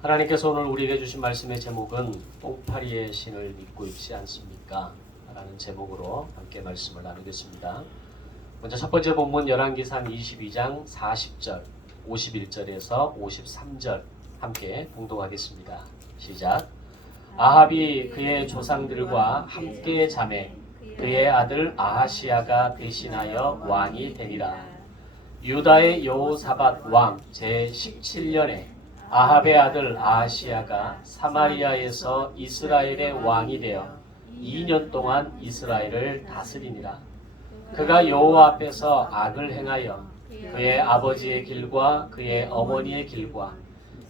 하나님께서 오늘 우리에게 주신 말씀의 제목은 똥파리의 신을 믿고 있지 않습니까? 라는 제목으로 함께 말씀을 나누겠습니다. 먼저 첫 번째 본문 열왕기상 22장 40절, 51절에서 53절 함께 봉독하겠습니다. 시작. 아합이 그의 조상들과 함께 자매 그의 아들 아하시야가 대신하여 왕이 되니라. 유다의 여호사밧 왕 제17년에 아합의 아들 아하시야가 사마리아에서 이스라엘의 왕이 되어 2년 동안 이스라엘을 다스리니라. 그가 여호와 앞에서 악을 행하여 그의 아버지의 길과 그의 어머니의 길과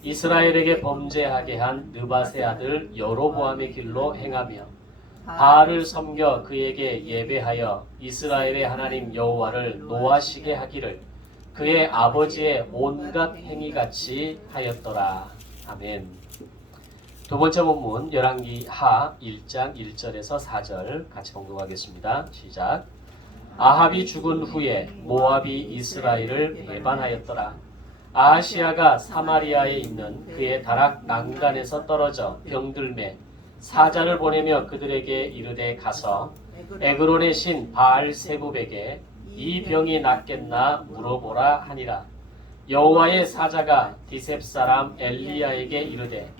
이스라엘에게 범죄하게 한 느밧의 아들 여로보암의 길로 행하며 바알을 섬겨 그에게 예배하여 이스라엘의 하나님 여호와를 노하시게 하기를 그의 아버지의 온갖 행위같이 하였더라. 아멘. 두 번째 본문 열왕기하 1장 1절에서 4절 같이 봉독하겠습니다. 시작. 아합이 죽은 후에 모압이 이스라엘을 배반하였더라. 아하시야가 사마리아에 있는 그의 다락 난간에서 떨어져 병들매 사자를 보내며 그들에게 이르되 가서 에그론의 신 바알세붑에게 이 병이 낫겠나 물어보라 하니라. 여호와의 사자가 디셉 사람 엘리야에게 이르되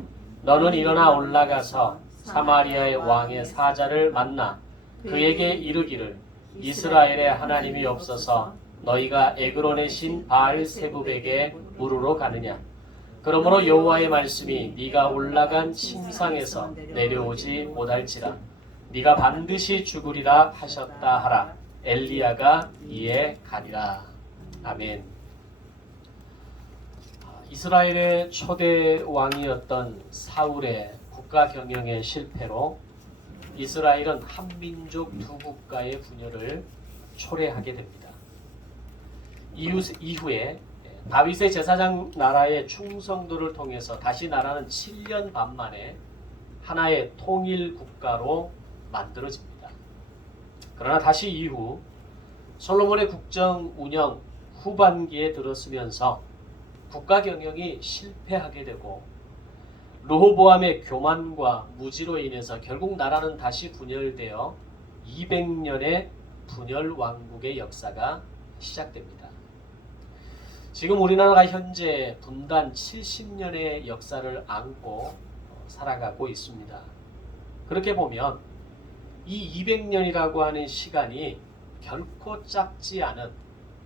너는 일어나 올라가서 사마리아의 왕의 사자를 만나 그에게 이르기를 이스라엘의 하나님이 없어서 너희가 에그론의 신 바알세붑에게 물으러 가느냐. 그러므로 여호와의 말씀이 네가 올라간 침상에서 내려오지 못할지라 네가 반드시 죽으리라 하셨다 하라. 엘리야가 이에 가니라. 아멘. 이스라엘의 초대 왕이었던 사울의 국가 경영의 실패로 이스라엘은 한민족 두 국가의 분열을 초래하게 됩니다. 이후에 다윗의 제사장 나라의 충성도를 통해서 다시 나라는 7년 반 만에 하나의 통일 국가로 만들어집니다. 그러나 다시 이후 솔로몬의 국정 운영 후반기에 들어서면서 국가 경영이 실패하게 되고 르호보암의 교만과 무지로 인해서 결국 나라는 다시 분열되어 200년의 분열 왕국의 역사가 시작됩니다. 지금 우리나라가 현재 분단 70년의 역사를 안고 살아가고 있습니다. 그렇게 보면 이 200년이라고 하는 시간이 결코 짧지 않은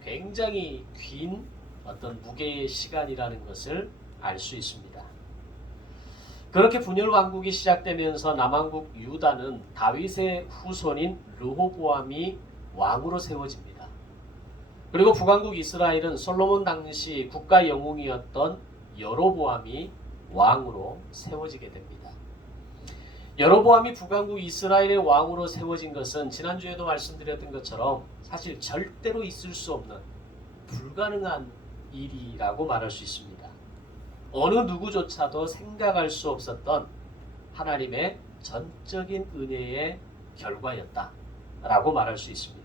굉장히 긴 어떤 무게의 시간이라는 것을 알 수 있습니다. 그렇게 분열 왕국이 시작되면서 남왕국 유다는 다윗의 후손인 르호보암이 왕으로 세워집니다. 그리고 북왕국 이스라엘은 솔로몬 당시 국가 영웅이었던 여로보암이 왕으로 세워지게 됩니다. 여로보암이 북왕국 이스라엘의 왕으로 세워진 것은 지난주에도 말씀드렸던 것처럼 사실 절대로 있을 수 없는 불가능한 일이라고 말할 수 있습니다. 어느 누구조차도 생각할 수 없었던 하나님의 전적인 은혜의 결과였다라고 말할 수 있습니다.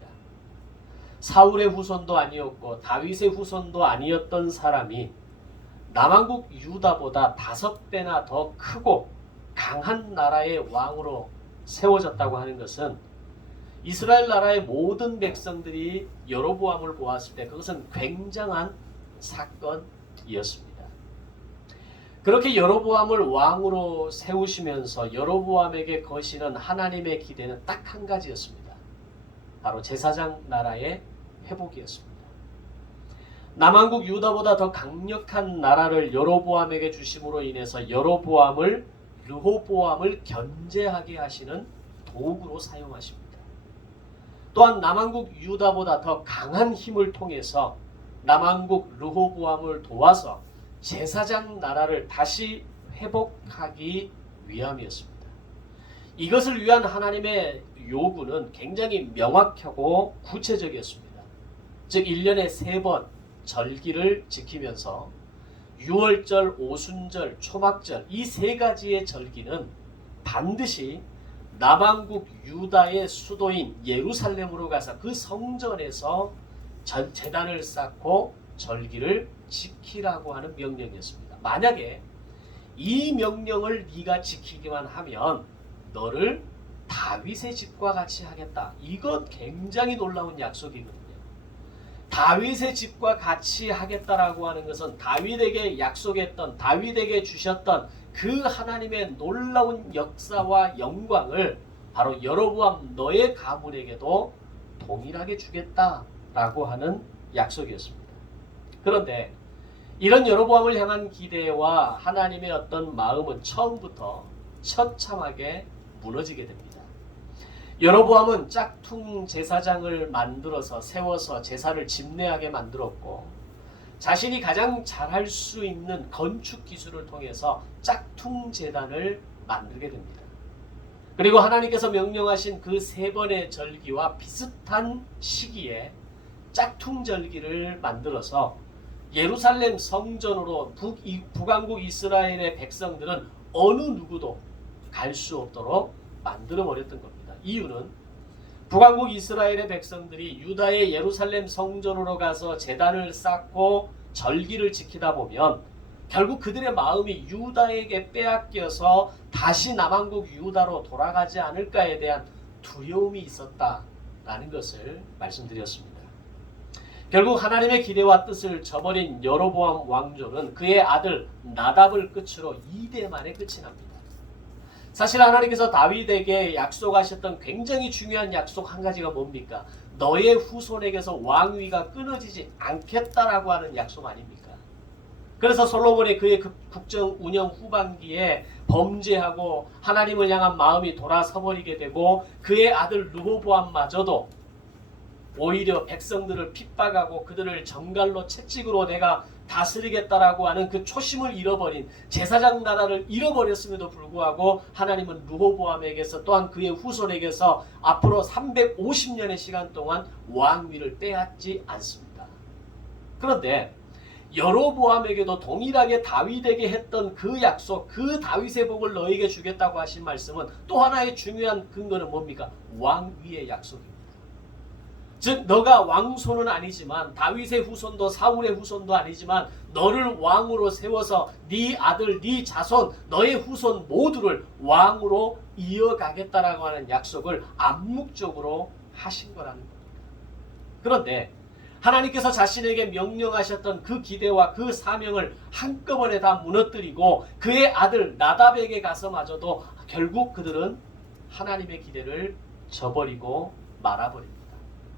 사울의 후손도 아니었고 다윗의 후손도 아니었던 사람이 남왕국 유다보다 5배나 더 크고 강한 나라의 왕으로 세워졌다고 하는 것은 이스라엘 나라의 모든 백성들이 여로보암을 보았을 때 그것은 굉장한 사건이었습니다. 그렇게 여로보암을 왕으로 세우시면서 여로보암에게 거시는 하나님의 기대는 딱 한 가지였습니다. 바로 제사장 나라의 회복이었습니다. 남왕국 유다보다 더 강력한 나라를 여로보암에게 주심으로 인해서 르호보암을 견제하게 하시는 도구로 사용하십니다. 또한 남왕국 유다보다 더 강한 힘을 통해서 남왕국 르호보암을 도와서 제사장 나라를 다시 회복하기 위함이었습니다. 이것을 위한 하나님의 요구는 굉장히 명확하고 구체적이었습니다. 즉 1년에 3번 절기를 지키면서 유월절, 오순절, 초막절 이 3가지의 절기는 반드시 남왕국 유다의 수도인 예루살렘으로 가서 그 성전에서 제단을 쌓고 절기를 지키라고 하는 명령이었습니다. 만약에 이 명령을 네가 지키기만 하면 너를 다윗의 집과 같이 하겠다. 이것 굉장히 놀라운 약속이거든요. 다윗의 집과 같이 하겠다라고 하는 것은 다윗에게 약속했던, 다윗에게 주셨던 그 하나님의 놀라운 역사와 영광을 바로 여로보암 너의 가문에게도 동일하게 주겠다라고 하는 약속이었습니다. 그런데 이런 여로보암을 향한 기대와 하나님의 어떤 마음은 처음부터 처참하게 무너지게 됩니다. 여로보암은 짝퉁 제사장을 만들어서 세워서 제사를 집례하게 만들었고, 자신이 가장 잘할 수 있는 건축 기술을 통해서 짝퉁 제단을 만들게 됩니다. 그리고 하나님께서 명령하신 그 3번의 절기와 비슷한 시기에 짝퉁 절기를 만들어서 예루살렘 성전으로 북왕국 이스라엘의 백성들은 어느 누구도 갈 수 없도록 만들어 버렸던 겁니다. 이유는 북왕국 이스라엘의 백성들이 유다의 예루살렘 성전으로 가서 제단을 쌓고 절기를 지키다 보면 결국 그들의 마음이 유다에게 빼앗겨서 다시 남왕국 유다로 돌아가지 않을까에 대한 두려움이 있었다라는 것을 말씀드렸습니다. 결국 하나님의 기대와 뜻을 저버린 여로보암 왕조는 그의 아들 나답을 끝으로 2대 만에 끝이 납니다. 사실 하나님께서 다윗에게 약속하셨던 굉장히 중요한 약속 한 가지가 뭡니까? 너의 후손에게서 왕위가 끊어지지 않겠다라고 하는 약속 아닙니까? 그래서 솔로몬이 그의 국정 운영 후반기에 범죄하고 하나님을 향한 마음이 돌아서버리게 되고 그의 아들 르호보암마저도 오히려 백성들을 핍박하고 그들을 정갈로 채찍으로 내가 다스리겠다라고 하는 그 초심을 잃어버린 제사장 나라를 잃어버렸음에도 불구하고 하나님은 르호보암에게서 또한 그의 후손에게서 앞으로 350년의 시간 동안 왕위를 빼앗지 않습니다. 그런데 여로보암에게도 동일하게 다윗에게 했던 그 약속, 그 다윗의 복을 너에게 주겠다고 하신 말씀은 또 하나의 중요한 근거는 뭡니까? 왕위의 약속입니다. 즉 너가 왕손은 아니지만 다윗의 후손도 사울의 후손도 아니지만 너를 왕으로 세워서 네 아들, 네 자손, 너의 후손 모두를 왕으로 이어가겠다라고 하는 약속을 암묵적으로 하신 거라는 겁니다. 그런데 하나님께서 자신에게 명령하셨던 그 기대와 그 사명을 한꺼번에 다 무너뜨리고 그의 아들 나답에게 가서마저도 결국 그들은 하나님의 기대를 저버리고 말아버립니다.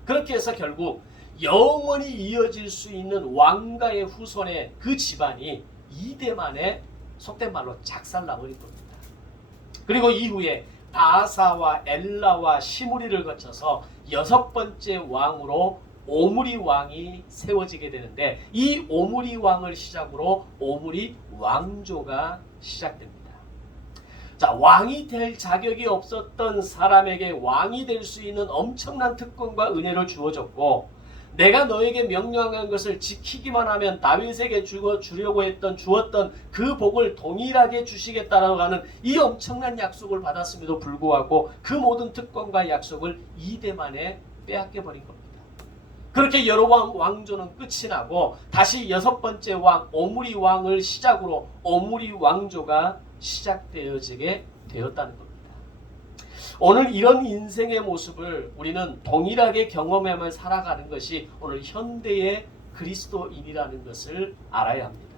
그렇게 해서 결국 영원히 이어질 수 있는 왕가의 후손의 그 집안이 2대 만에 속된 말로 작살나버린 겁니다. 그리고 이후에 바사와 엘라와 시므리를 거쳐서 6번째 왕으로 오므리 왕이 세워지게 되는데 이 오므리 왕을 시작으로 오므리 왕조가 시작됩니다. 자, 왕이 될 자격이 없었던 사람에게 왕이 될 수 있는 엄청난 특권과 은혜를 주어졌고 내가 너에게 명령한 것을 지키기만 하면 다윗에게 주었던 그 복을 동일하게 주시겠다라고 하는 이 엄청난 약속을 받았음에도 불구하고 그 모든 특권과 약속을 2대 만에 빼앗겨버린 겁니다. 그렇게 여로보암 왕조는 끝이 나고 다시 6번째 왕 오므리 왕을 시작으로 오므리 왕조가 시작되어지게 되었다는 겁니다. 오늘 이런 인생의 모습을 우리는 동일하게 경험하며 살아가는 것이 오늘 현대의 그리스도인이라는 것을 알아야 합니다.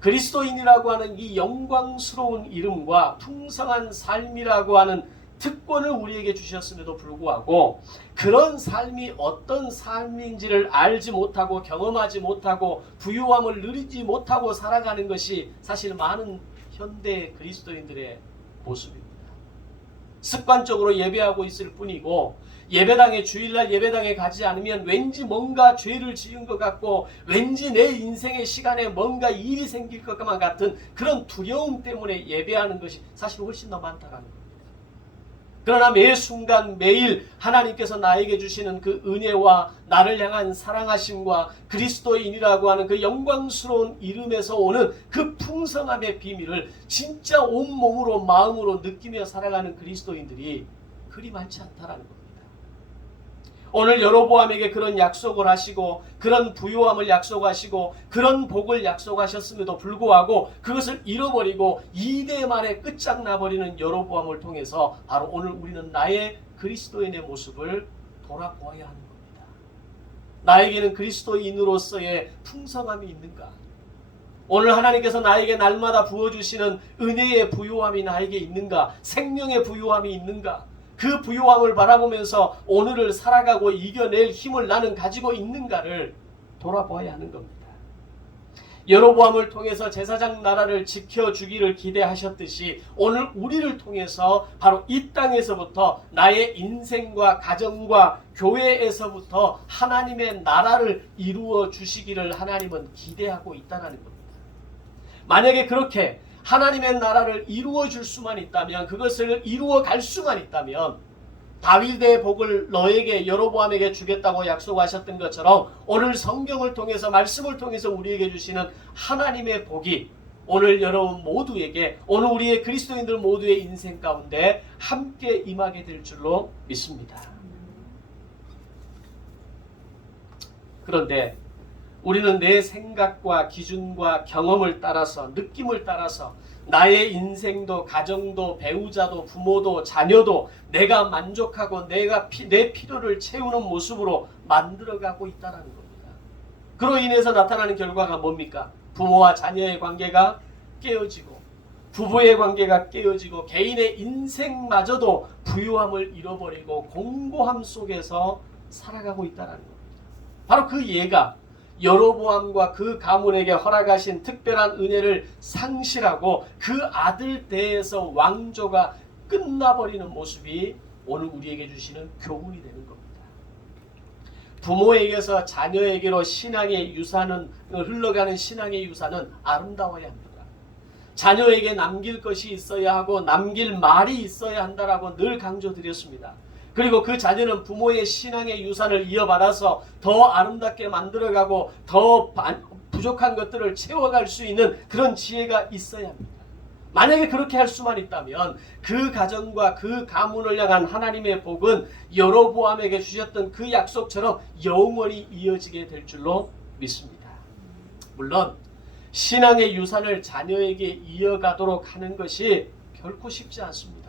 그리스도인이라고 하는 이 영광스러운 이름과 풍성한 삶이라고 하는 특권을 우리에게 주셨음에도 불구하고 그런 삶이 어떤 삶인지를 알지 못하고 경험하지 못하고 부유함을 누리지 못하고 살아가는 것이 사실 많은 현대 그리스도인들의 모습입니다. 습관적으로 예배하고 있을 뿐이고 예배당에 주일날 예배당에 가지 않으면 왠지 뭔가 죄를 지은 것 같고 왠지 내 인생의 시간에 뭔가 일이 생길 것만 같은 그런 두려움 때문에 예배하는 것이 사실 훨씬 더 많다라는 겁니다. 그러나 매 순간 매일 하나님께서 나에게 주시는 그 은혜와 나를 향한 사랑하심과 그리스도인이라고 하는 그 영광스러운 이름에서 오는 그 풍성함의 비밀을 진짜 온몸으로 마음으로 느끼며 살아가는 그리스도인들이 그리 많지 않다라는 겁니다. 오늘 여로보암에게 그런 약속을 하시고 그런 부요함을 약속하시고 그런 복을 약속하셨음에도 불구하고 그것을 잃어버리고 이대 만에 끝장나버리는 여로보암을 통해서 바로 오늘 우리는 나의 그리스도인의 모습을 돌아보아야 하는 겁니다. 나에게는 그리스도인으로서의 풍성함이 있는가? 오늘 하나님께서 나에게 날마다 부어주시는 은혜의 부요함이 나에게 있는가? 생명의 부요함이 있는가? 그 부요함을 바라보면서 오늘을 살아가고 이겨낼 힘을 나는 가지고 있는가를 돌아보아야 하는 겁니다. 여로보암을 통해서 제사장 나라를 지켜주기를 기대하셨듯이 오늘 우리를 통해서 바로 이 땅에서부터 나의 인생과 가정과 교회에서부터 하나님의 나라를 이루어 주시기를 하나님은 기대하고 있다는 겁니다. 만약에 그렇게 하나님의 나라를 이루어 줄 수만 있다면, 그것을 이루어 갈 수만 있다면 다윗의 복을 너에게 여로보암에게 주겠다고 약속하셨던 것처럼 오늘 성경을 통해서 말씀을 통해서 우리에게 주시는 하나님의 복이 오늘 여러분 모두에게, 오늘 우리의 그리스도인들 모두의 인생 가운데 함께 임하게 될 줄로 믿습니다. 그런데 우리는 내 생각과 기준과 경험을 따라서, 느낌을 따라서 나의 인생도 가정도 배우자도 부모도 자녀도 내가 만족하고 내 필요를 채우는 모습으로 만들어가고 있다는 겁니다. 그로 인해서 나타나는 결과가 뭡니까? 부모와 자녀의 관계가 깨어지고 부부의 관계가 깨어지고 개인의 인생마저도 부유함을 잃어버리고 공고함 속에서 살아가고 있다는 겁니다. 바로 그 예가 여로보암과 그 가문에게 허락하신 특별한 은혜를 상실하고 그 아들 대에서 왕조가 끝나버리는 모습이 오늘 우리에게 주시는 교훈이 되는 겁니다. 부모에게서 자녀에게로 신앙의 유산은, 흘러가는 신앙의 유산은 아름다워야 합니다. 자녀에게 남길 것이 있어야 하고 남길 말이 있어야 한다라고 늘 강조드렸습니다. 그리고 그 자녀는 부모의 신앙의 유산을 이어받아서 더 아름답게 만들어가고 더 부족한 것들을 채워갈 수 있는 그런 지혜가 있어야 합니다. 만약에 그렇게 할 수만 있다면 그 가정과 그 가문을 향한 하나님의 복은 여로보암에게 주셨던 그 약속처럼 영원히 이어지게 될 줄로 믿습니다. 물론 신앙의 유산을 자녀에게 이어가도록 하는 것이 결코 쉽지 않습니다.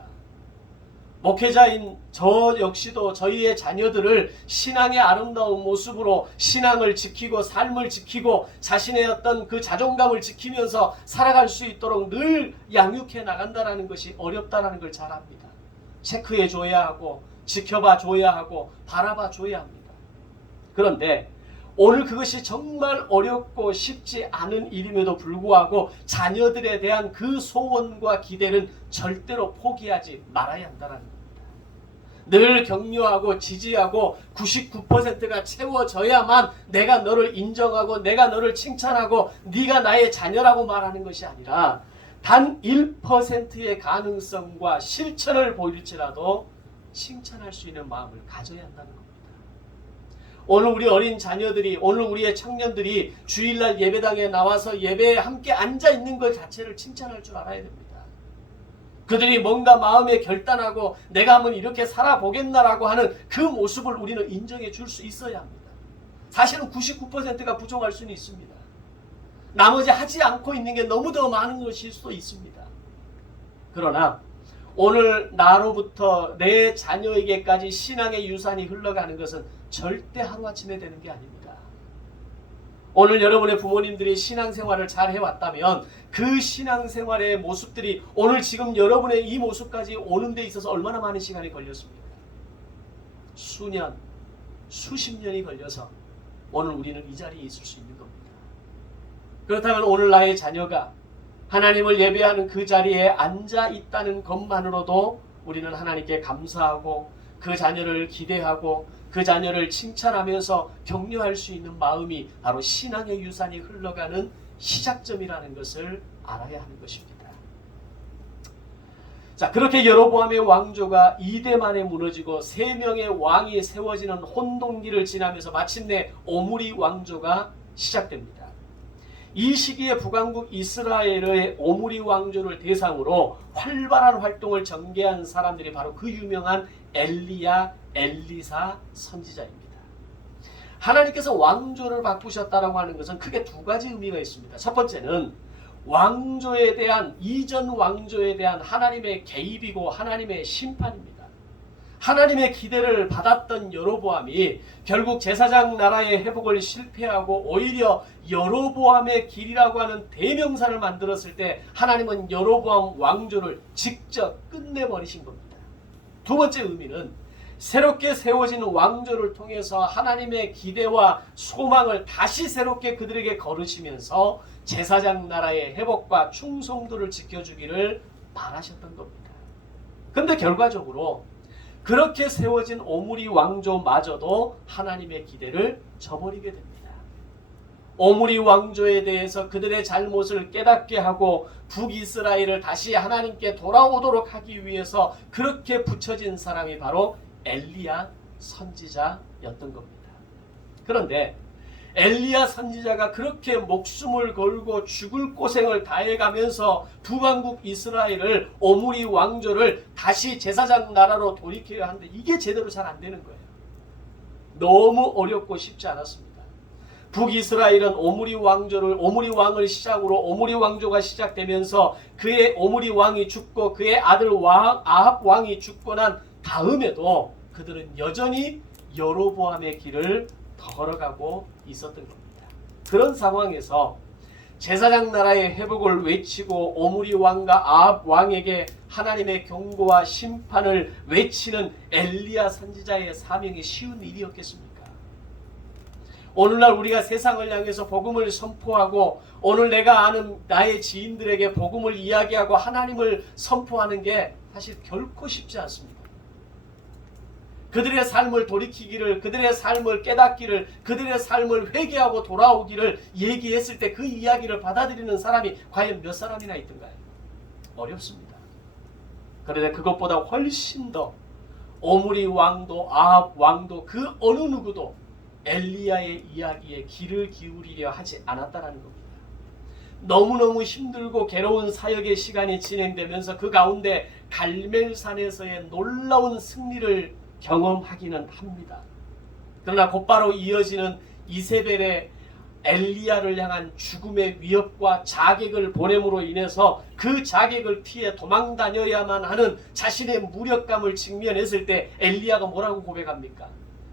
목회자인 저 역시도 저희의 자녀들을 신앙의 아름다운 모습으로 신앙을 지키고 삶을 지키고 자신의 어떤 그 자존감을 지키면서 살아갈 수 있도록 늘 양육해 나간다는 것이 어렵다는 걸 잘 압니다. 체크해 줘야 하고 지켜봐 줘야 하고 바라봐 줘야 합니다. 그런데 오늘 그것이 정말 어렵고 쉽지 않은 일임에도 불구하고 자녀들에 대한 그 소원과 기대는 절대로 포기하지 말아야 한다는 겁니다. 늘 격려하고 지지하고 99%가 채워져야만 내가 너를 인정하고 내가 너를 칭찬하고 네가 나의 자녀라고 말하는 것이 아니라 단 1%의 가능성과 실천을 보일지라도 칭찬할 수 있는 마음을 가져야 한다는 겁니다. 오늘 우리 어린 자녀들이, 오늘 우리의 청년들이 주일날 예배당에 나와서 예배에 함께 앉아있는 것 자체를 칭찬할 줄 알아야 됩니다. 그들이 뭔가 마음에 결단하고 내가 한번 이렇게 살아보겠나라고 하는 그 모습을 우리는 인정해 줄 수 있어야 합니다. 사실은 99%가 부족할 수는 있습니다. 나머지 하지 않고 있는 게 너무 더 많은 것일 수도 있습니다. 그러나 오늘 나로부터 내 자녀에게까지 신앙의 유산이 흘러가는 것은 절대 하루아침에 되는 게 아닙니다. 오늘 여러분의 부모님들이 신앙생활을 잘 해왔다면 그 신앙생활의 모습들이 오늘 지금 여러분의 이 모습까지 오는 데 있어서 얼마나 많은 시간이 걸렸습니까? 수년, 수십 년이 걸려서 오늘 우리는 이 자리에 있을 수 있는 겁니다. 그렇다면 오늘 나의 자녀가 하나님을 예배하는 그 자리에 앉아 있다는 것만으로도 우리는 하나님께 감사하고 그 자녀를 기대하고 그 자녀를 칭찬하면서 격려할 수 있는 마음이 바로 신앙의 유산이 흘러가는 시작점이라는 것을 알아야 하는 것입니다. 자, 그렇게 여로보암의 왕조가 2대 만에 무너지고 3명의 왕이 세워지는 혼동기를 지나면서 마침내 오므리 왕조가 시작됩니다. 이 시기에 북왕국 이스라엘의 오므리 왕조를 대상으로 활발한 활동을 전개한 사람들이 바로 그 유명한 엘리야, 엘리사 선지자입니다. 하나님께서 왕조를 바꾸셨다라고 하는 것은 크게 두 가지 의미가 있습니다. 첫 번째는 왕조에 대한, 이전 왕조에 대한 하나님의 개입이고 하나님의 심판입니다. 하나님의 기대를 받았던 여로보암이 결국 제사장 나라의 회복을 실패하고 오히려 여로보암의 길이라고 하는 대명사를 만들었을 때 하나님은 여로보암 왕조를 직접 끝내버리신 겁니다. 두 번째 의미는 새롭게 세워진 왕조를 통해서 하나님의 기대와 소망을 다시 새롭게 그들에게 거르시면서 제사장 나라의 회복과 충성도를 지켜주기를 바라셨던 겁니다. 그런데 결과적으로 그렇게 세워진 오므리 왕조마저도 하나님의 기대를 저버리게 됩니다. 오므리 왕조에 대해서 그들의 잘못을 깨닫게 하고 북이스라엘을 다시 하나님께 돌아오도록 하기 위해서 그렇게 붙여진 사람이 바로 엘리야 선지자였던 겁니다. 그런데 엘리야 선지자가 그렇게 목숨을 걸고 죽을 고생을 다해가면서 북왕국 이스라엘을, 오므리 왕조를 다시 제사장 나라로 돌이켜야 하는데 이게 제대로 잘 안 되는 거예요. 너무 어렵고 쉽지 않았습니다. 북이스라엘은 오므리 왕을 시작으로 오므리 왕조가 시작되면서 그의 오므리 왕이 죽고 그의 아들 아합 왕이 죽고 난 다음에도 그들은 여전히 여로보암의 길을 걸어가고 있었던 겁니다. 그런 상황에서 제사장 나라의 회복을 외치고 오므리 왕과 아합 왕에게 하나님의 경고와 심판을 외치는 엘리야 선지자의 사명이 쉬운 일이었겠습니까? 오늘날 우리가 세상을 향해서 복음을 선포하고 오늘 내가 아는 나의 지인들에게 복음을 이야기하고 하나님을 선포하는 게 사실 결코 쉽지 않습니다. 그들의 삶을 돌이키기를, 그들의 삶을 깨닫기를, 그들의 삶을 회개하고 돌아오기를 얘기했을 때 그 이야기를 받아들이는 사람이 과연 몇 사람이나 있던가요? 어렵습니다. 그런데 그것보다 훨씬 더 오므리 왕도 아합 왕도 그 어느 누구도 엘리야의 이야기에 귀를 기울이려 하지 않았다는 겁니다. 너무너무 힘들고 괴로운 사역의 시간이 진행되면서 그 가운데 갈멜산에서의 놀라운 승리를 경험하기는 합니다. 그러나 곧바로 이어지는 이세벨의 엘리야를 향한 죽음의 위협과 자객을 보냄으로 인해서 그 자객을 피해 도망 다녀야만 하는 자신의 무력감을 직면했을 때 엘리야가 뭐라고 고백합니까?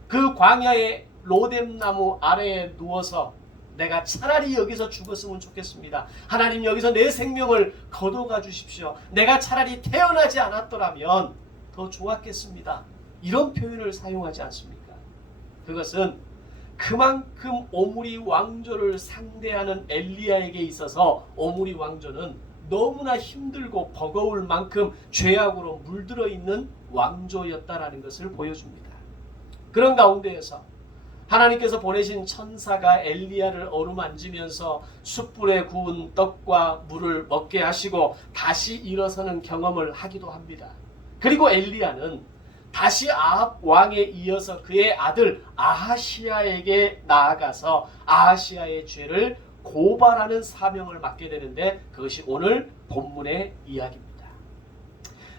그 광야의 로뎀나무 아래에 누워서 내가 차라리 여기서 죽었으면 좋겠습니다. 하나님 여기서 내 생명을 거둬가 주십시오. 내가 차라리 태어나지 않았더라면 더 좋았겠습니다. 이런 표현을 사용하지 않습니까? 그것은 그만큼 오므리 왕조를 상대하는 엘리야에게 있어서 오므리 왕조는 너무나 힘들고 버거울 만큼 죄악으로 물들어 있는 왕조였다라는 것을 보여줍니다. 그런 가운데에서 하나님께서 보내신 천사가 엘리야를 어루만지면서 숯불에 구운 떡과 물을 먹게 하시고 다시 일어서는 경험을 하기도 합니다. 그리고 엘리야는 다시 아합 왕에 이어서 그의 아들 아하시야에게 나아가서 아하시야의 죄를 고발하는 사명을 맡게 되는데 그것이 오늘 본문의 이야기입니다.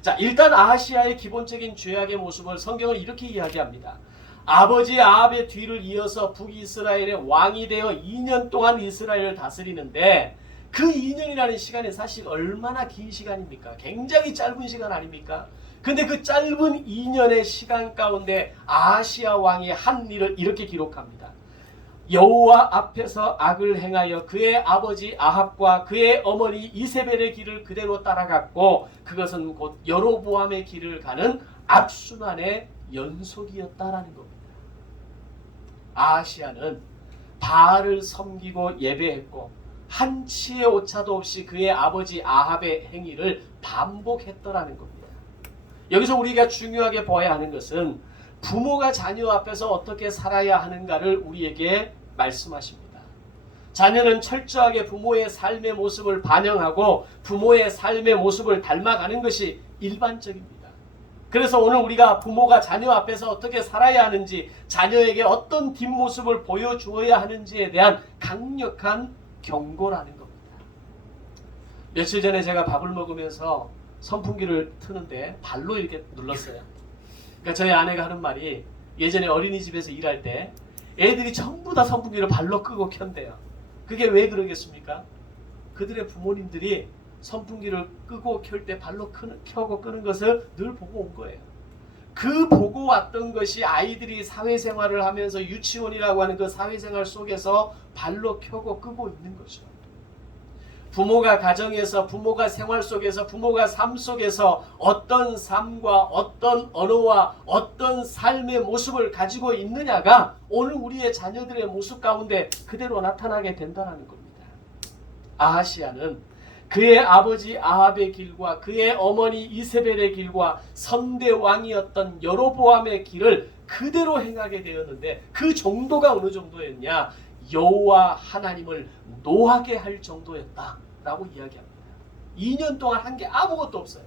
자, 일단 아하시야의 기본적인 죄악의 모습을 성경은 이렇게 이야기합니다. 아버지 아합의 뒤를 이어서 북이스라엘의 왕이 되어 2년 동안 이스라엘을 다스리는데 그 2년이라는 시간이 사실 얼마나 긴 시간입니까? 굉장히 짧은 시간 아닙니까? 근데 그 짧은 2년의 시간 가운데 아하시야 왕이 한 일을 이렇게 기록합니다. 여호와 앞에서 악을 행하여 그의 아버지 아합과 그의 어머니 이세벨의 길을 그대로 따라갔고 그것은 곧 여로보암의 길을 가는 악순환의 연속이었다라는 겁니다. 아하시야는 바알을 섬기고 예배했고 한치의 오차도 없이 그의 아버지 아합의 행위를 반복했더라는 겁니다. 여기서 우리가 중요하게 보아야 하는 것은 부모가 자녀 앞에서 어떻게 살아야 하는가를 우리에게 말씀하십니다. 자녀는 철저하게 부모의 삶의 모습을 반영하고 부모의 삶의 모습을 닮아가는 것이 일반적입니다. 그래서 오늘 우리가 부모가 자녀 앞에서 어떻게 살아야 하는지, 자녀에게 어떤 뒷모습을 보여주어야 하는지에 대한 강력한 경고라는 겁니다. 며칠 전에 제가 밥을 먹으면서 선풍기를 트는데 발로 이렇게 눌렀어요. 그러니까 저희 아내가 하는 말이 예전에 어린이집에서 일할 때 애들이 전부 다 선풍기를 발로 끄고 켠대요. 그게 왜 그러겠습니까? 그들의 부모님들이 선풍기를 끄고 켤 때 발로 켜고 끄는 것을 늘 보고 온 거예요. 그 보고 왔던 것이 아이들이 사회생활을 하면서 유치원이라고 하는 그 사회생활 속에서 발로 켜고 끄고 있는 거죠. 부모가 가정에서, 부모가 생활 속에서, 부모가 삶 속에서 어떤 삶과 어떤 언어와 어떤 삶의 모습을 가지고 있느냐가 오늘 우리의 자녀들의 모습 가운데 그대로 나타나게 된다는 겁니다. 아하시야는 그의 아버지 아합의 길과 그의 어머니 이세벨의 길과 선대 왕이었던 여로보암의 길을 그대로 행하게 되었는데 그 정도가 어느 정도였냐? 여호와 하나님을 노하게 할 정도였다라고 이야기합니다. 2년 동안 한 게 아무것도 없어요.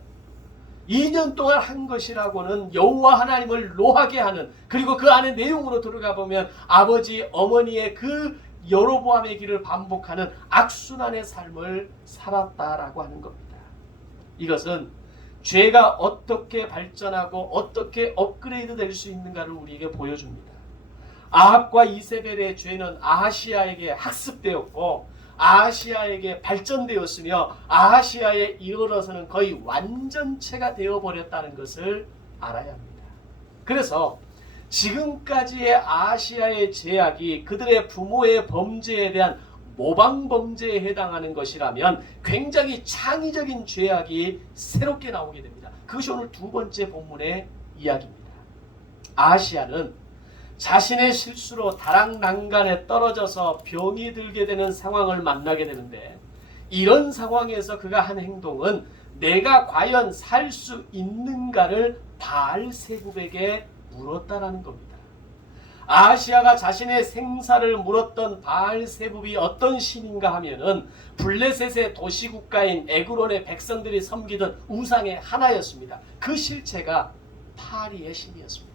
2년 동안 한 것이라고는 여호와 하나님을 노하게 하는, 그리고 그 안에 내용으로 들어가 보면 아버지 어머니의 그 여로보암의 길을 반복하는 악순환의 삶을 살았다라고 하는 겁니다. 이것은 죄가 어떻게 발전하고 어떻게 업그레이드 될 수 있는가를 우리에게 보여줍니다. 아합과 이세벨의 죄는 아하시야에게 학습되었고 아하시야에게 발전되었으며 아하시야에 이르러서는 거의 완전체가 되어버렸다는 것을 알아야 합니다. 그래서 지금까지의 아하시야의 죄악이 그들의 부모의 범죄에 대한 모방범죄에 해당하는 것이라면 굉장히 창의적인 죄악이 새롭게 나오게 됩니다. 그것이 오늘 두 번째 본문의 이야기입니다. 아하시야는 자신의 실수로 다락난간에 떨어져서 병이 들게 되는 상황을 만나게 되는데, 이런 상황에서 그가 한 행동은 내가 과연 살 수 있는가를 바알세붑에게 물었다라는 겁니다. 아하시야가 자신의 생사를 물었던 바알세붑이 어떤 신인가 하면은 블레셋의 도시국가인 에그론의 백성들이 섬기던 우상의 하나였습니다. 그 실체가 파리의 신이었습니다.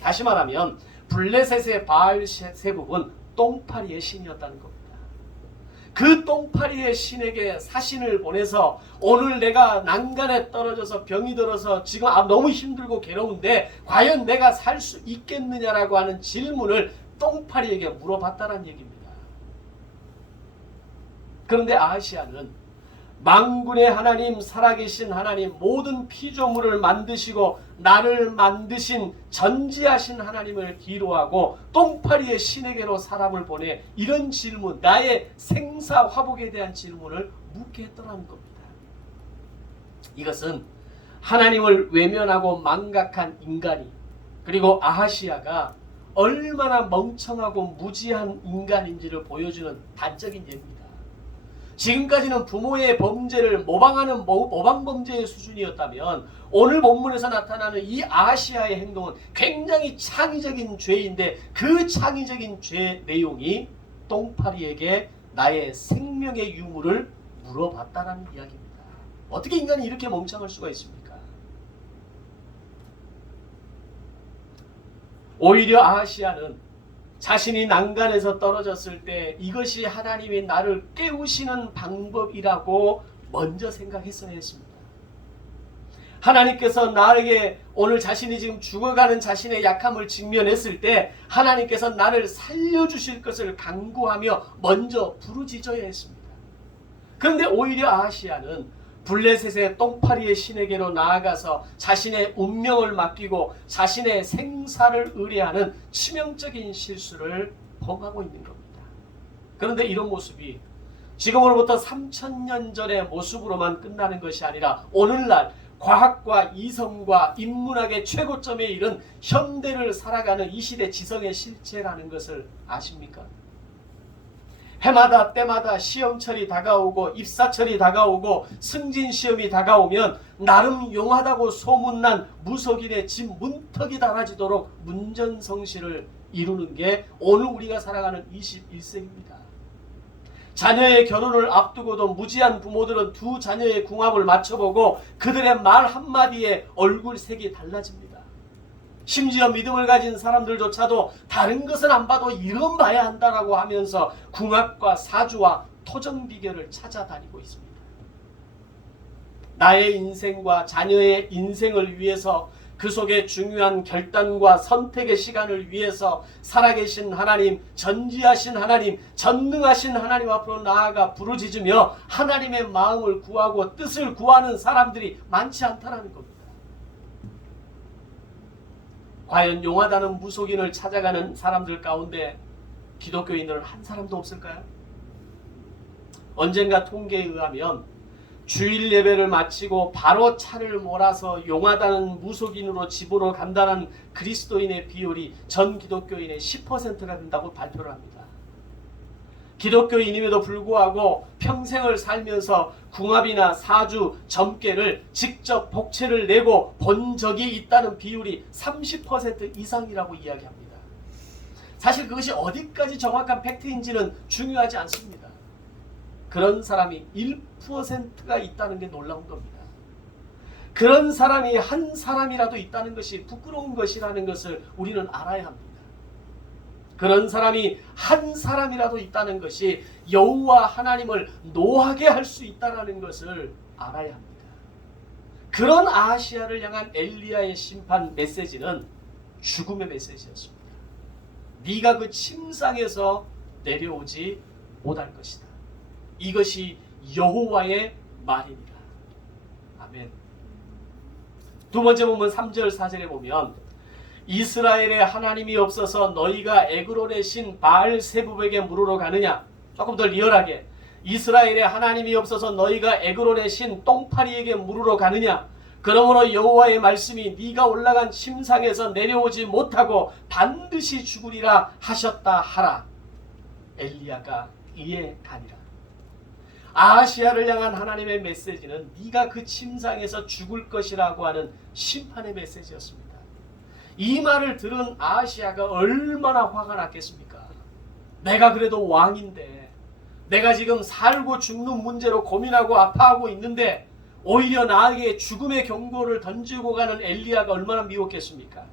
다시 말하면 블레셋의 바알세붑은 똥파리의 신이었다는 겁니다. 그 똥파리의 신에게 사신을 보내서 오늘 내가 난간에 떨어져서 병이 들어서 지금 너무 힘들고 괴로운데 과연 내가 살 수 있겠느냐라고 하는 질문을 똥파리에게 물어봤다는 얘기입니다. 그런데 아하시야는 만군의 하나님, 살아계신 하나님, 모든 피조물을 만드시고 나를 만드신 전지하신 하나님을 기도하고 똥파리의 신에게로 사람을 보내 이런 질문, 나의 생사 화복에 대한 질문을 묻게 했더라는 겁니다. 이것은 하나님을 외면하고 망각한 인간이, 그리고 아하시야가 얼마나 멍청하고 무지한 인간인지를 보여주는 단적인 예입니다. 지금까지는 부모의 범죄를 모방하는 모방범죄의 수준이었다면 오늘 본문에서 나타나는 이 아하시야의 행동은 굉장히 창의적인 죄인데, 그 창의적인 죄 내용이 똥파리에게 나의 생명의 유무를 물어봤다는 이야기입니다. 어떻게 인간이 이렇게 멍청할 수가 있습니까? 오히려 아하시야는 자신이 난간에서 떨어졌을 때 이것이 하나님이 나를 깨우시는 방법이라고 먼저 생각했어야 했습니다. 하나님께서 나에게 오늘 자신이 지금 죽어가는 자신의 약함을 직면했을 때 하나님께서 나를 살려주실 것을 간구하며 먼저 부르짖어야 했습니다. 그런데 오히려 아하시야는 블레셋의 똥파리의 신에게로 나아가서 자신의 운명을 맡기고 자신의 생사를 의뢰하는 치명적인 실수를 범하고 있는 겁니다. 그런데 이런 모습이 지금으로부터 3000년 전의 모습으로만 끝나는 것이 아니라 오늘날 과학과 이성과 인문학의 최고점에 이른 현대를 살아가는 이 시대 지성의 실체라는 것을 아십니까? 해마다 때마다 시험철이 다가오고 입사철이 다가오고 승진시험이 다가오면 나름 용하다고 소문난 무속인의 집 문턱이 달아지도록 문전성시를 이루는 게 오늘 우리가 살아가는 21세기입니다. 자녀의 결혼을 앞두고도 무지한 부모들은 두 자녀의 궁합을 맞춰보고 그들의 말 한마디에 얼굴색이 달라집니다. 심지어 믿음을 가진 사람들조차도 다른 것은 안 봐도 이런 봐야 한다라고 하면서 궁합과 사주와 토정 비결을 찾아다니고 있습니다. 나의 인생과 자녀의 인생을 위해서 그 속에 중요한 결단과 선택의 시간을 위해서 살아계신 하나님, 전지하신 하나님, 전능하신 하나님 앞으로 나아가 부르짖으며 하나님의 마음을 구하고 뜻을 구하는 사람들이 많지 않다는 겁니다. 과연 용하다는 무속인을 찾아가는 사람들 가운데 기독교인들은 한 사람도 없을까요? 언젠가 통계에 의하면 주일 예배를 마치고 바로 차를 몰아서 용하다는 무속인으로 집으로 간다는 그리스도인의 비율이 전 기독교인의 10%가 된다고 발표를 합니다. 기독교인임에도 불구하고 평생을 살면서 궁합이나 사주, 점괘를 직접 복채를 내고 본 적이 있다는 비율이 30% 이상이라고 이야기합니다. 사실 그것이 어디까지 정확한 팩트인지는 중요하지 않습니다. 그런 사람이 1%가 있다는 게 놀라운 겁니다. 그런 사람이 한 사람이라도 있다는 것이 부끄러운 것이라는 것을 우리는 알아야 합니다. 그런 사람이 한 사람이라도 있다는 것이 여호와 하나님을 노하게 할 수 있다는 것을 알아야 합니다. 그런 아하시야를 향한 엘리야의 심판 메시지는 죽음의 메시지였습니다. 네가 그 침상에서 내려오지 못할 것이다. 이것이 여호와의 말이니라. 아멘. 두 번째 보면 3절 4절에 보면 이스라엘의 하나님이 없어서 너희가 에그론의 신 바알세붑에게 물으러 가느냐. 조금 더 리얼하게 이스라엘의 하나님이 없어서 너희가 에그론의 신 똥파리에게 물으러 가느냐. 그러므로 여호와의 말씀이 네가 올라간 침상에서 내려오지 못하고 반드시 죽으리라 하셨다 하라. 엘리야가 이에 가니라. 아하시야를 향한 하나님의 메시지는 네가 그 침상에서 죽을 것이라고 하는 심판의 메시지였습니다. 이 말을 들은 아하시야가 얼마나 화가 났겠습니까? 내가 그래도 왕인데, 내가 지금 살고 죽는 문제로 고민하고 아파하고 있는데 오히려 나에게 죽음의 경고를 던지고 가는 엘리야가 얼마나 미웠겠습니까?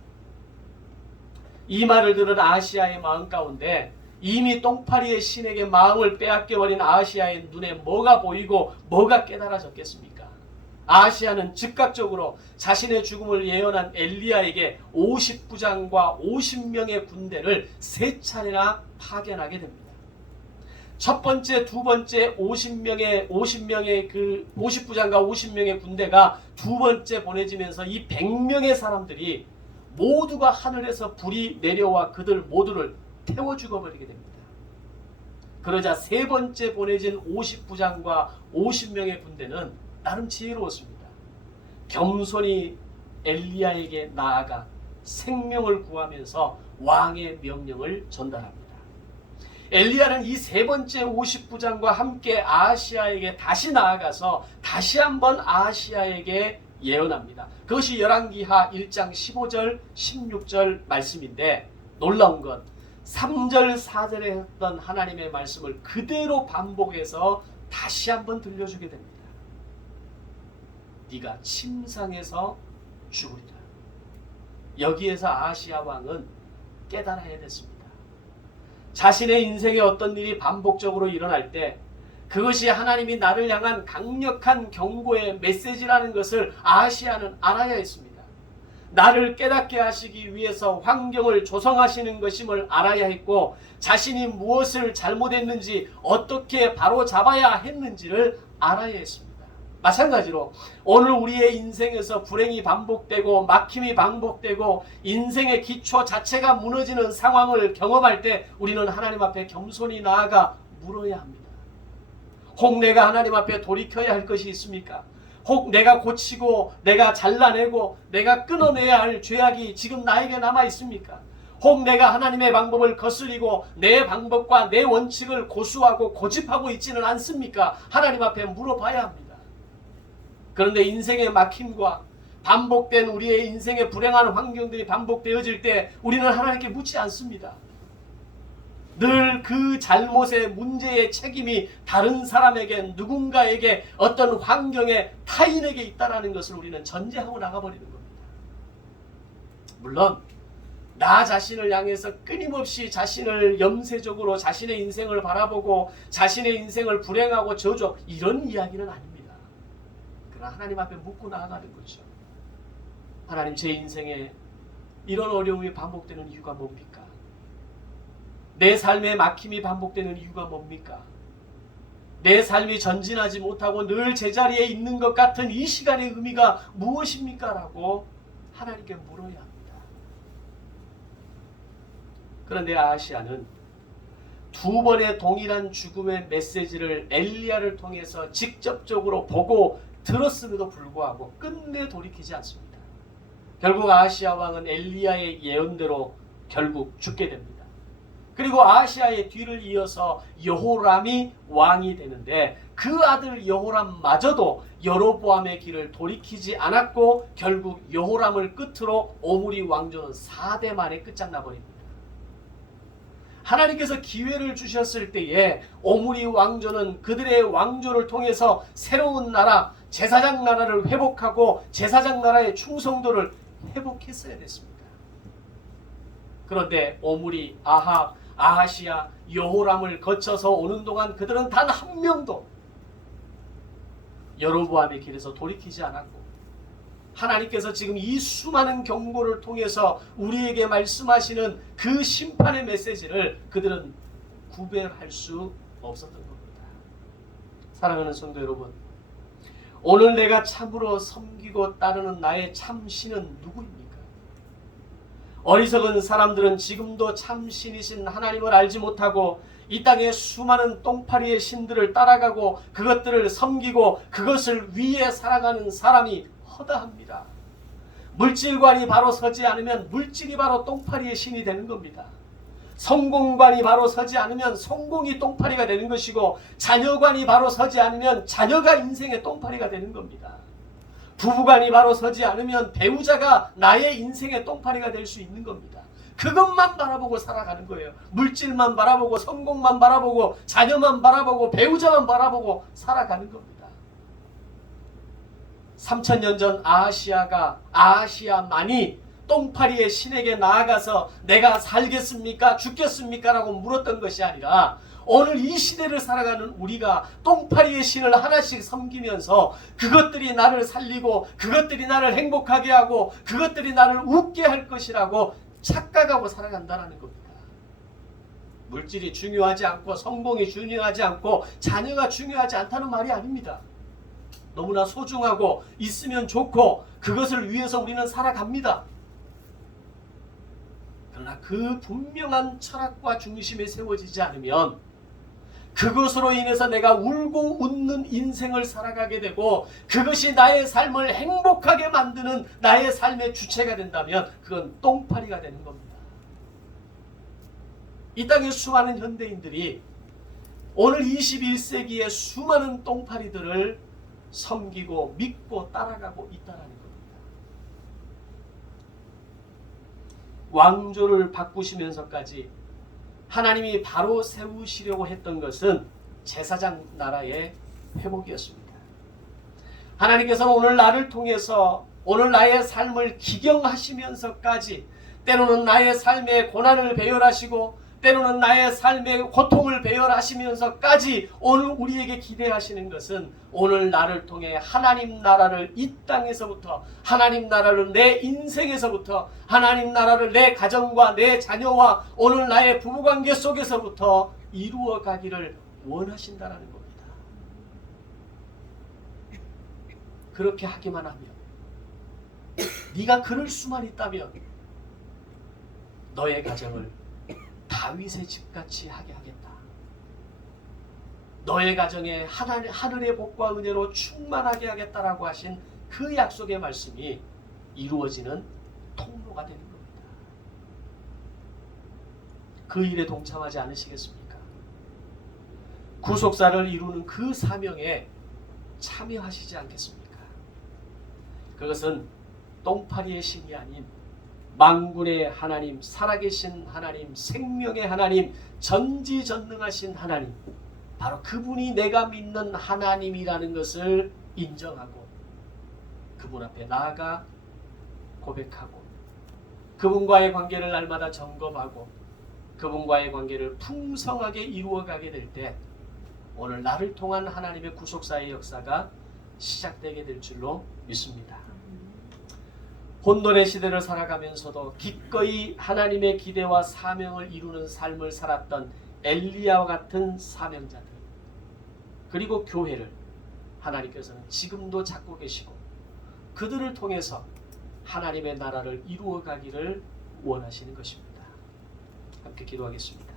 이 말을 들은 아하시야의 마음 가운데 이미 똥파리의 신에게 마음을 빼앗겨버린 아하시야의 눈에 뭐가 보이고 뭐가 깨달아졌겠습니까? 아하시야는 즉각적으로 자신의 죽음을 예언한 엘리야에게 50부장과 50명의 군대를 3차례나 파견하게 됩니다. 첫 번째, 두 번째 50부장과 50명의 군대가 두 번째 보내지면서 이 100명의 사람들이 모두가 하늘에서 불이 내려와 그들 모두를 태워 죽어버리게 됩니다. 그러자 세 번째 보내진 50부장과 50명의 군대는 나름 지혜로웠습니다. 겸손히 엘리야에게 나아가 생명을 구하면서 왕의 명령을 전달합니다. 엘리야는 이 세 번째 50부장과 함께 아하시야에게 다시 나아가서 다시 한번 아하시야에게 예언합니다. 그것이 열왕기하 1장 15절 16절 말씀인데 놀라운 건 3절 4절에 했던 하나님의 말씀을 그대로 반복해서 다시 한번 들려주게 됩니다. 네가 침상에서 죽으리라. 여기에서 아하시야 왕은 깨달아야 됐습니다. 자신의 인생에 어떤 일이 반복적으로 일어날 때 그것이 하나님이 나를 향한 강력한 경고의 메시지라는 것을 아하시야는 알아야 했습니다. 나를 깨닫게 하시기 위해서 환경을 조성하시는 것임을 알아야 했고 자신이 무엇을 잘못했는지 어떻게 바로잡아야 했는지를 알아야 했습니다. 마찬가지로 오늘 우리의 인생에서 불행이 반복되고 막힘이 반복되고 인생의 기초 자체가 무너지는 상황을 경험할 때 우리는 하나님 앞에 겸손히 나아가 물어야 합니다. 혹 내가 하나님 앞에 돌이켜야 할 것이 있습니까? 혹 내가 고치고 내가 잘라내고 내가 끊어내야 할 죄악이 지금 나에게 남아 있습니까? 혹 내가 하나님의 방법을 거스리고 내 방법과 내 원칙을 고수하고 고집하고 있지는 않습니까? 하나님 앞에 물어봐야 합니다. 그런데 인생의 막힘과 반복된 우리의 인생의 불행한 환경들이 반복되어질 때 우리는 하나님께 묻지 않습니다. 늘 그 잘못의 문제의 책임이 다른 사람에게 누군가에게 어떤 환경에 타인에게 있다는 것을 우리는 전제하고 나가버리는 겁니다. 물론 나 자신을 향해서 끊임없이 자신을 염세적으로 자신의 인생을 바라보고 자신의 인생을 불행하고 저주 이런 이야기는 아닙니다. 그러나 하나님 앞에 묻고 나아가는 거죠. 하나님, 제 인생에 이런 어려움이 반복되는 이유가 뭡니까? 내 삶에 막힘이 반복되는 이유가 뭡니까? 내 삶이 전진하지 못하고 늘 제자리에 있는 것 같은 이 시간의 의미가 무엇입니까? 라고 하나님께 물어야 합니다. 그런데 아하시야는 두 번의 동일한 죽음의 메시지를 엘리야를 통해서 직접적으로 보고 들었음에도 불구하고 끝내 돌이키지 않습니다. 결국 아하시야 왕은 엘리야의 예언대로 결국 죽게 됩니다. 그리고 아하시야의 뒤를 이어서 여호람이 왕이 되는데 그 아들 여호람마저도 여로보암의 길을 돌이키지 않았고 결국 여호람을 끝으로 오므리 왕조는 4대 만에 끝장나 버립니다. 하나님께서 기회를 주셨을 때에 오므리 왕조는 그들의 왕조를 통해서 새로운 나라, 제사장 나라를 회복하고 제사장 나라의 충성도를 회복했어야 됐습니다. 그런데 오므리, 아합, 아하시야, 여호람을 거쳐서 오는 동안 그들은 단 한 명도 여로보암의 길에서 돌이키지 않았고, 하나님께서 지금 이 수많은 경고를 통해서 우리에게 말씀하시는 그 심판의 메시지를 그들은 구별할 수 없었던 겁니다. 사랑하는 성도 여러분, 오늘 내가 참으로 섬기고 따르는 나의 참신은 누구입니까? 어리석은 사람들은 지금도 참신이신 하나님을 알지 못하고 이 땅의 수많은 똥파리의 신들을 따라가고 그것들을 섬기고 그것을 위해 살아가는 사람이 허다합니다. 물질관이 바로 서지 않으면 물질이 바로 똥파리의 신이 되는 겁니다. 성공관이 바로 서지 않으면 성공이 똥파리가 되는 것이고, 자녀관이 바로 서지 않으면 자녀가 인생의 똥파리가 되는 겁니다. 부부관이 바로 서지 않으면 배우자가 나의 인생의 똥파리가 될 수 있는 겁니다. 그것만 바라보고 살아가는 거예요. 물질만 바라보고 성공만 바라보고 자녀만 바라보고 배우자만 바라보고 살아가는 겁니다. 3000년 전 아하시야만이 똥파리의 신에게 나아가서 내가 살겠습니까? 죽겠습니까? 라고 물었던 것이 아니라 오늘 이 시대를 살아가는 우리가 똥파리의 신을 하나씩 섬기면서 그것들이 나를 살리고 그것들이 나를 행복하게 하고 그것들이 나를 웃게 할 것이라고 착각하고 살아간다는 겁니다. 물질이 중요하지 않고 성공이 중요하지 않고 자녀가 중요하지 않다는 말이 아닙니다. 너무나 소중하고 있으면 좋고 그것을 위해서 우리는 살아갑니다. 그러나 그 분명한 철학과 중심에 세워지지 않으면 그것으로 인해서 내가 울고 웃는 인생을 살아가게 되고 그것이 나의 삶을 행복하게 만드는 나의 삶의 주체가 된다면 그건 똥파리가 되는 겁니다. 이 땅의 수많은 현대인들이 오늘 21세기의 수많은 똥파리들을 섬기고 믿고 따라가고 있다는 겁니다. 왕조를 바꾸시면서까지 하나님이 바로 세우시려고 했던 것은 제사장 나라의 회복이었습니다. 하나님께서는 오늘 나를 통해서 오늘 나의 삶을 기경하시면서까지 때로는 나의 삶의 고난을 배열하시고 때로는 나의 삶의 고통을 배열하시면서까지 오늘 우리에게 기대하시는 것은 오늘 나를 통해 하나님 나라를 이 땅에서부터 하나님 나라를 내 인생에서부터 하나님 나라를 내 가정과 내 자녀와 오늘 나의 부부관계 속에서부터 이루어 가기를 원하신다는 겁니다. 그렇게 하기만 하면 네가 그럴 수만 있다면 너의 가정을 다윗의 집같이 하게 하겠다. 너의 가정에 하늘의 복과 은혜로 충만하게 하겠다라고 하신 그 약속의 말씀이 이루어지는 통로가 되는 겁니다. 그 일에 동참하지 않으시겠습니까? 구속사를 이루는 그 사명에 참여하시지 않겠습니까? 그것은 똥파리의 신이 아닌 만군의 하나님, 살아계신 하나님, 생명의 하나님, 전지전능하신 하나님, 바로 그분이 내가 믿는 하나님이라는 것을 인정하고 그분 앞에 나아가 고백하고 그분과의 관계를 날마다 점검하고 그분과의 관계를 풍성하게 이루어가게 될 때 오늘 나를 통한 하나님의 구속사의 역사가 시작되게 될 줄로 믿습니다. 혼돈의 시대를 살아가면서도 기꺼이 하나님의 기대와 사명을 이루는 삶을 살았던 엘리야와 같은 사명자들, 그리고 교회를 하나님께서는 지금도 찾고 계시고 그들을 통해서 하나님의 나라를 이루어가기를 원하시는 것입니다. 함께 기도하겠습니다.